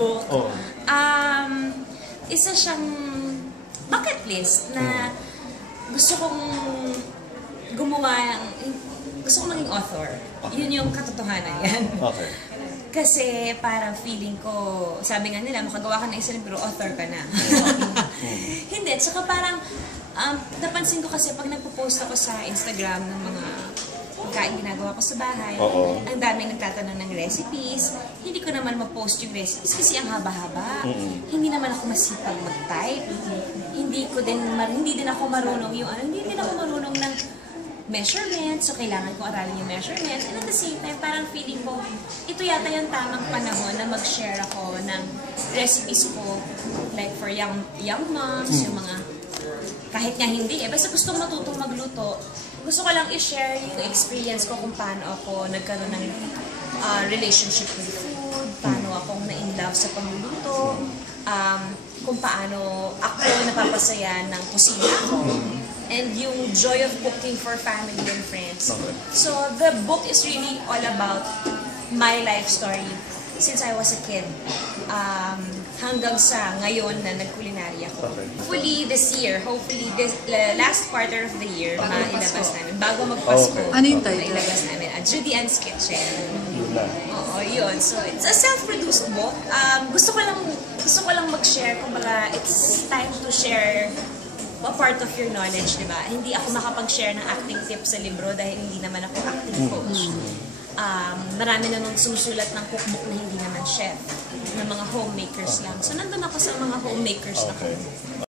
book, Oo. isa siyang bucket list na gusto kong gumawa, gusto kong maging author. Yun yung katotohanan yan. Okay. Kasi parang feeling ko, sabi nga nila, makagawa ka ng isang libro, author ka na. Hindi, tsaka parang, napansin ko kasi pag nagpo-post ako sa Instagram ng mga pagkain ginagawa ko sa bahay, ang daming nagtatanong ng recipes, hindi ko naman ma-post yung recipes kasi ang haba-haba. Hindi naman ako masipag mag-type. Hindi din ako marunong hindi din ako marunong ng measurements, so kailangan ko aralin yung measurements. And at the same time, parang feeling ko, ito yata yung tamang panahon na mag-share ako ng recipes ko, like for young moms, yung mga, kahit nga hindi basta gusto matutong magluto, gusto ko lang i-share yung experience ko kung paano ako nagkaroon ng relationship with food, paano akong na-in-love sa pagluluto, kung paano ako napapasaya ng kusina ko, and yung joy of cooking for family and friends. So the book is really all about my life story since I was a kid hanggang sa ngayon na nag-culinary ako. Hopefully this year, this last quarter of the year, mailabas namin. Bago magpasko, Ano yung title? mailabas namin. Judy Ann's Kitchen. Oo, yun. So it's a self-produced book. Gusto ko lang mag-share. Kumbaga, it's time to share a part of your knowledge, di ba? Hindi ako makapag-share ng acting tips sa libro dahil hindi naman ako acting coach. Marami na nung susulat ng cookbook na hindi naman chef, na mga homemakers lang. So nandun ako sa mga homemakers na cookbook.